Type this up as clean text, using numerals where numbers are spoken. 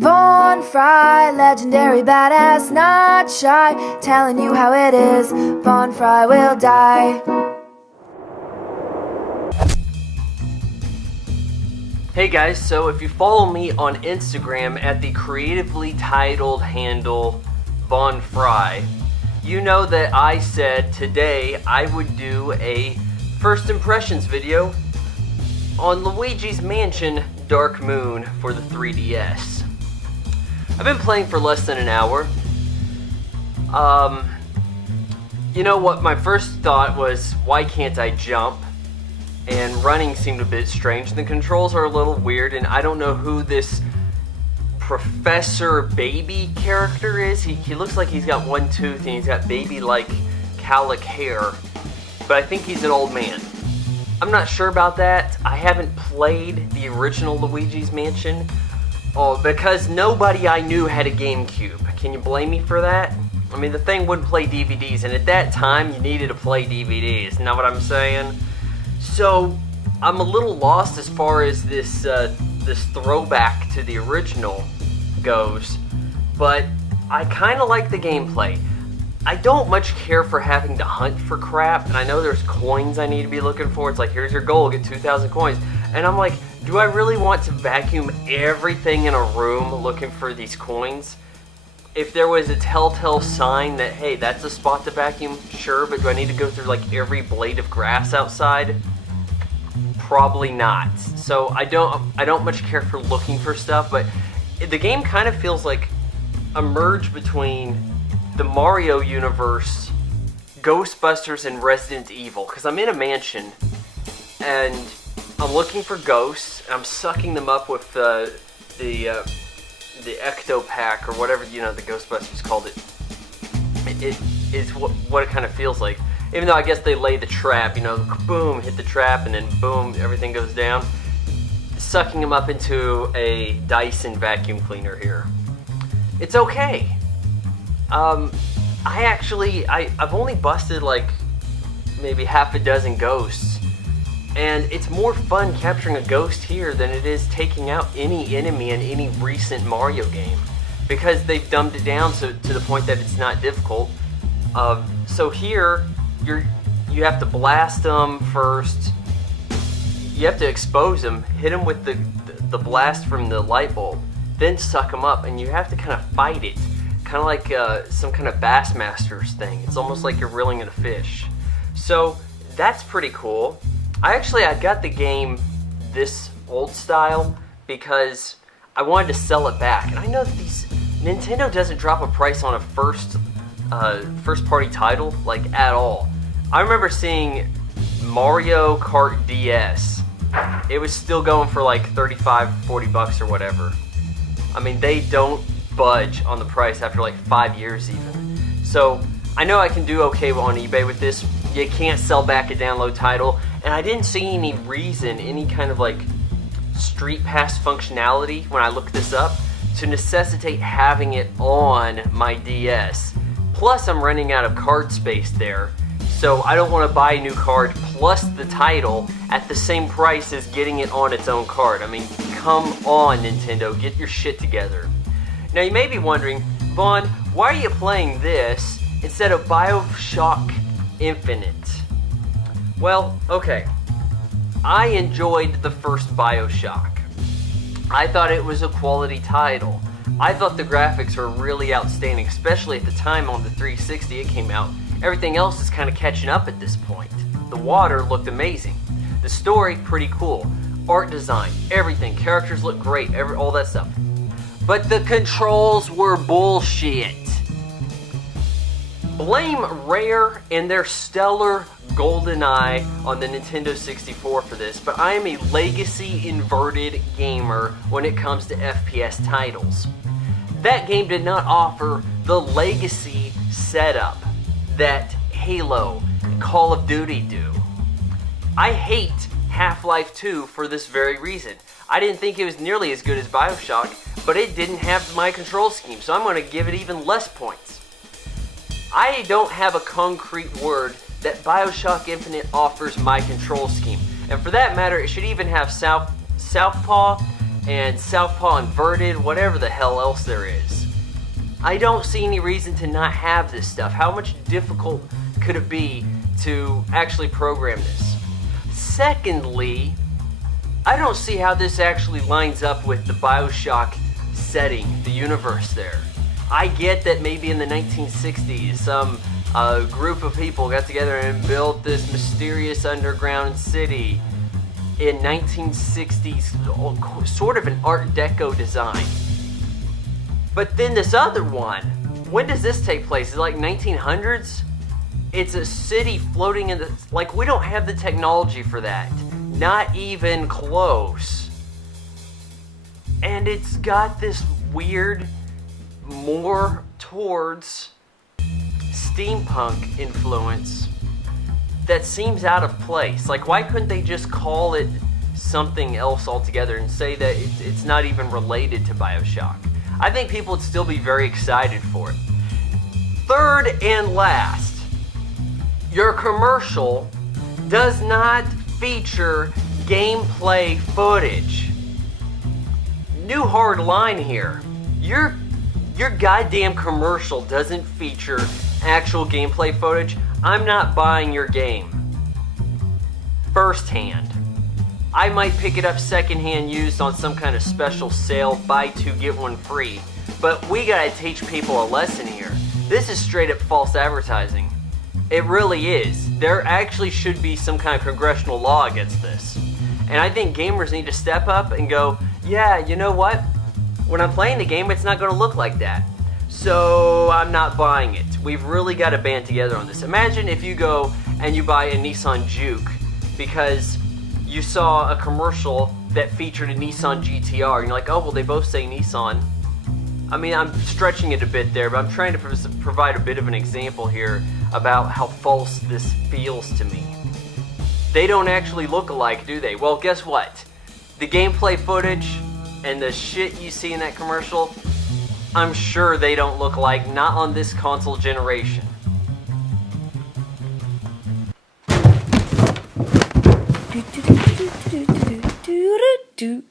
Von Fry, legendary badass, not shy, telling you how it is, Von Fry will die. Hey guys, so if you follow me on Instagram at the creatively titled handle Von Fry, you know that I said today I would do a first impressions video on Luigi's Mansion Dark Moon for the 3DS. I've been playing for less than an hour. You know what, my first thought was, why can't I jump? And running seemed a bit strange. The controls are a little weird, and I don't know who this Professor Baby character is. He looks like he's got one tooth and he's got baby-like cowlick hair, but I think he's an old man. I'm not sure about that. I haven't played the original Luigi's Mansion because nobody I knew had a GameCube. Can you blame me for that? I mean, the thing wouldn't play DVDs, and at that time, you needed to play DVDs. Know what I'm saying? So, I'm a little lost as far as this throwback to the original goes, but I kind of like the gameplay. I don't much care for having to hunt for crap, and I know there's coins I need to be looking for. It's like, here's your goal, get 2,000 coins. And I'm like, do I really want to vacuum everything in a room looking for these coins? If there was a telltale sign that, hey, that's a spot to vacuum, sure, but do I need to go through like every blade of grass outside? Probably not. So I don't much care for looking for stuff, but the game kind of feels like a merge between the Mario universe, Ghostbusters, and Resident Evil, because I'm in a mansion and I'm looking for ghosts, and I'm sucking them up with the Ecto Pack, or whatever, you know, the Ghostbusters called it. It is what it kind of feels like. Even though I guess they lay the trap, you know, boom, hit the trap, and then boom, everything goes down. Sucking them up into a Dyson vacuum cleaner here. It's okay. I've only busted like maybe half a dozen ghosts, and it's more fun capturing a ghost here than it is taking out any enemy in any recent Mario game, because they've dumbed it down to the point that it's not difficult. So here, you have to blast them first. You have to expose them, hit them with the blast from the light bulb, then suck them up, and you have to kind of fight it. Kind of like some kind of Bassmasters thing. It's almost like you're reeling in a fish. So that's pretty cool. I got the game this old style because I wanted to sell it back. And I know that Nintendo doesn't drop a price on a first party title like at all. I remember seeing Mario Kart DS. It was still going for like $35-40 or whatever. I mean, they don't budge on the price after like 5 years even. So I know I can do okay on eBay with this. You can't sell back a download title, and I didn't see any reason, any kind of like Street Pass functionality when I looked this up to necessitate having it on my DS. Plus I'm running out of card space there, so I don't want to buy a new card plus the title at the same price as getting it on its own card. I mean, come on, Nintendo, get your shit together. Now you may be wondering, Vaughn, why are you playing this instead of Bioshock Infinite? Well, okay. I enjoyed the first Bioshock. I thought it was a quality title. I thought the graphics were really outstanding, especially at the time on the 360 it came out. Everything else is kind of catching up at this point. The water looked amazing. The story, pretty cool. Art design, everything. Characters look great, all that stuff. But the controls were bullshit. Blame Rare and their stellar GoldenEye on the Nintendo 64 for this, but I am a legacy inverted gamer when it comes to FPS titles. That game did not offer the legacy setup that Halo and Call of Duty do. I hate Half-Life 2 for this very reason. I didn't think it was nearly as good as Bioshock, but it didn't have my control scheme, so I'm going to give it even less points. I don't have a concrete word that Bioshock Infinite offers my control scheme, and for that matter, it should even have Southpaw and Southpaw Inverted, whatever the hell else there is. I don't see any reason to not have this stuff. How much difficult could it be to actually program this? Secondly, I don't see how this actually lines up with the Bioshock setting, the universe there. I get that maybe in the 1960s, some group of people got together and built this mysterious underground city in 1960s, sort of an Art Deco design. But then this other one, when does this take place? Is it like 1900s? It's a city floating in the... Like, we don't have the technology for that. Not even close. And it's got this weird, more towards steampunk influence that seems out of place. Like, why couldn't they just call it something else altogether and say that it's not even related to Bioshock? I think people would still be very excited for it. Third and last, your commercial does not feature gameplay footage. New hard line here. Your goddamn commercial doesn't feature actual gameplay footage. I'm not buying your game firsthand. I might pick it up secondhand used on some kind of special sale, buy two get one free. But we gotta teach people a lesson here. This is straight up false advertising. It really is. There actually should be some kind of congressional law against this. And I think gamers need to step up and go, yeah, you know what? When I'm playing the game, it's not gonna look like that. So I'm not buying it. We've really got to band together on this. Imagine if you go and you buy a Nissan Juke because you saw a commercial that featured a Nissan GTR and you're like, oh, well, they both say Nissan. I mean, I'm stretching it a bit there, but I'm trying to provide a bit of an example here about how false this feels to me. They don't actually look alike, do they? Well, guess what? The gameplay footage and the shit you see in that commercial, I'm sure they don't look alike, not on this console generation. Do, do, do, do, do, do, do, do, do.